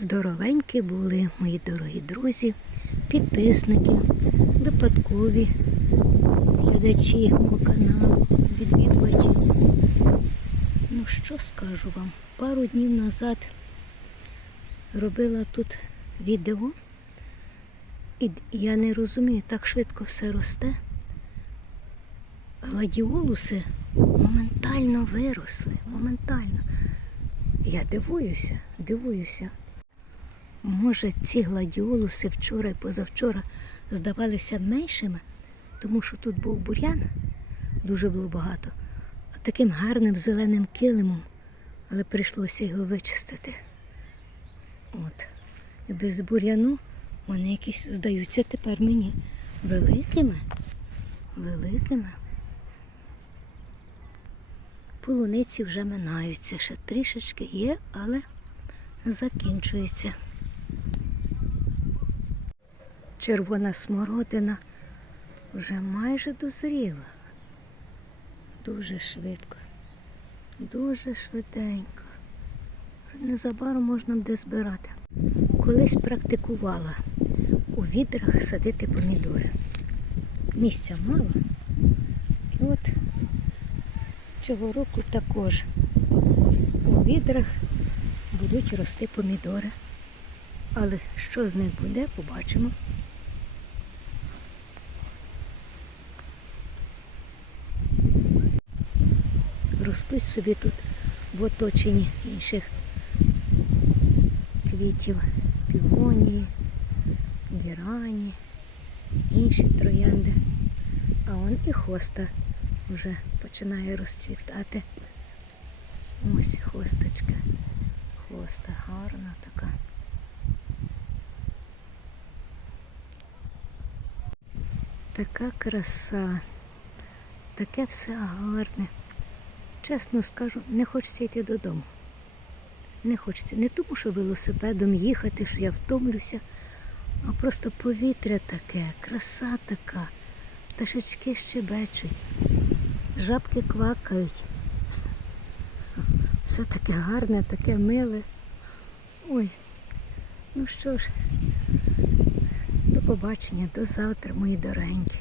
Здоровенькі були мої дорогі друзі, підписники, випадкові глядачі мого каналу, відвідувачі. Ну що скажу вам? Пару днів назад робила тут відео, і я не розумію, так швидко все росте. Гладіолуси моментально виросли, моментально. Я дивуюся, дивуюся. Може, ці гладіолуси вчора і позавчора здавалися меншими, тому що тут був бур'ян, дуже було багато, таким гарним зеленим килимом, але прийшлося його вичистити. От. І без бур'яну вони якісь здаються тепер мені великими, великими. Полуниці вже минаються, ще трішечки є, але закінчується. Червона смородина вже майже дозріла. Дуже швидко, дуже швиденько. Незабаром можна буде збирати. Колись практикувала у відрах садити помідори. Місця мало. І от цього року також у відрах будуть рости помідори. Але що з них буде, побачимо. Ростуть собі тут в оточенні інших квітів, півонії, герані, інші троянди. А он і хоста вже починає розцвітати. Ось хосточка. Хоста гарна така. Така краса, таке все гарне. Чесно скажу, не хочеться йти додому. Не хочеться. Не тому, що велосипедом їхати, що я втомлюся, а просто повітря таке, краса така, пташечки щебечуть, жабки квакають. Все таке гарне, таке миле. Ой, ну що ж, до побачення, до завтра, мої доренькі.